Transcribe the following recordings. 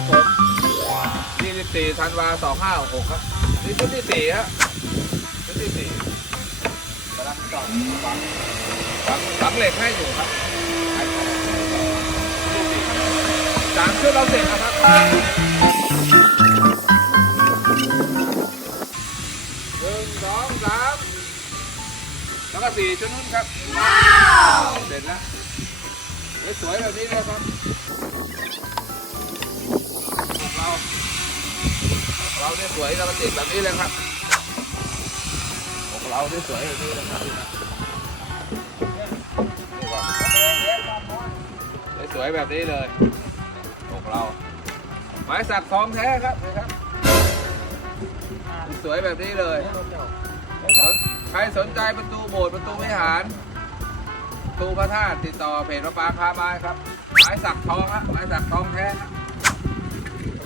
ครับผม 24ธันวา2566ครับนี่ชุดที่สี่ฮะชุดที่สี่กำลังจอดฝังฝังฝังเหล็กให้อยู่ครับสามชุดเราเสร็จแล้วครับหนึ่งสองสามแล้วก็สี่ชุดนู้นครับเสร็จแล้วสวยแบบนี้เลยครับ เราเนี่ยสวยเราติดแบบนี้เลยครับของเราเนี่ยสวยแบบนี้เลยครับสวยแบบนี้เลยของเรา ไม้สักทองแท้ครับครับ สวยแบบนี้เลยใครสนใจประตูโบสถ์ประตูวิหารประตูพระธาตุติดต่อเพจพระปางค้าไม้ครับไม้สักทองครับไม้สักทองแท้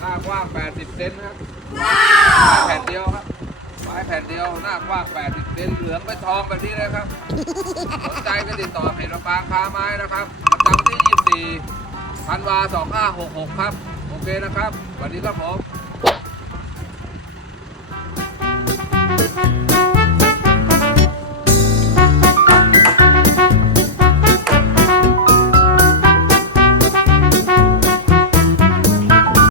น้ากว้าง 80 เซนนะครับไม้แผ่นเดียวครับไม้แผ่นเดียวหน้ากว้าง 80 เซนเหลืองเป็นทองแบบนี้เลยครับสนใจก็ติดต่อเพจมะปางค้าไม้นะครับประจำที่ 24ธันวา2566 ครับ โอเคนะครับสวัสดีครับผม